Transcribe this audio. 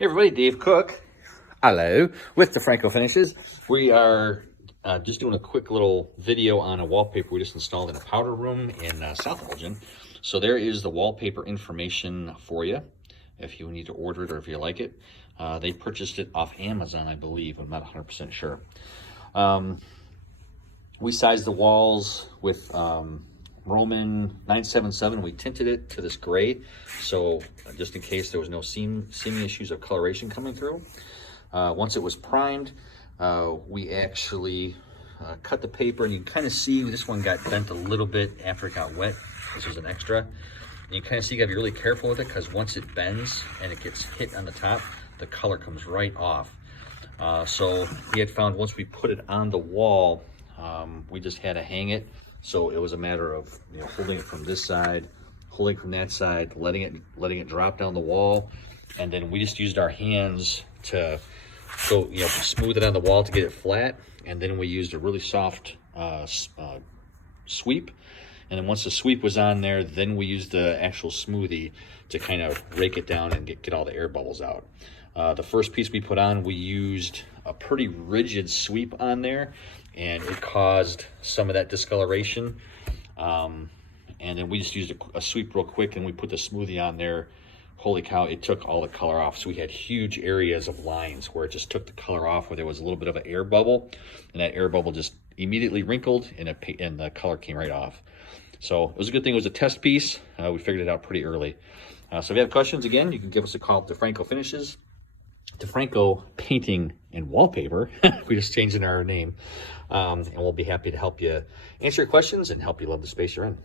Hey everybody, Dave Cook. Hello, with the Franco Finishes. We are just doing a quick little video on a wallpaper we just installed in a powder room in South Elgin. So there is the wallpaper information for you if you need to order it or if you like it. They purchased it off Amazon, I believe. I'm not 100% sure. We sized the walls with Roman 977. We tinted it to this gray, so just in case there was no seaming issues of coloration coming through. Once it was primed, we actually cut the paper, and you can kind of see this one got bent a little bit after it got wet. This was an extra. And you kind of see you gotta be really careful with it, because once it bends and it gets hit on the top, the color comes right off. So we had found once we put it on the wall, we just had to hang it. So it was a matter of holding it from this side, holding it from that side, letting it drop down the wall, and then we just used our hands to go smooth it on the wall to get it flat, and then we used a really soft sweep, and then once the sweep was on there, then we used the actual smoothie to kind of rake it down and get all the air bubbles out. The first piece we put on, we used a pretty rigid sweep on there, and it caused some of that discoloration. And then we just used a sweep real quick, and we put the smoothie on there. Holy cow, it took all the color off. So we had huge areas of lines where it just took the color off, where there was a little bit of an air bubble, and that air bubble just immediately wrinkled, and the color came right off. So it was a good thing it was a test piece. We figured it out pretty early. So if you have questions, again, you can give us a call to Franco Finishes, to Franco Painting and Wallpaper. We just changed our name, and we'll be happy to help you answer your questions and help you love the space you're in.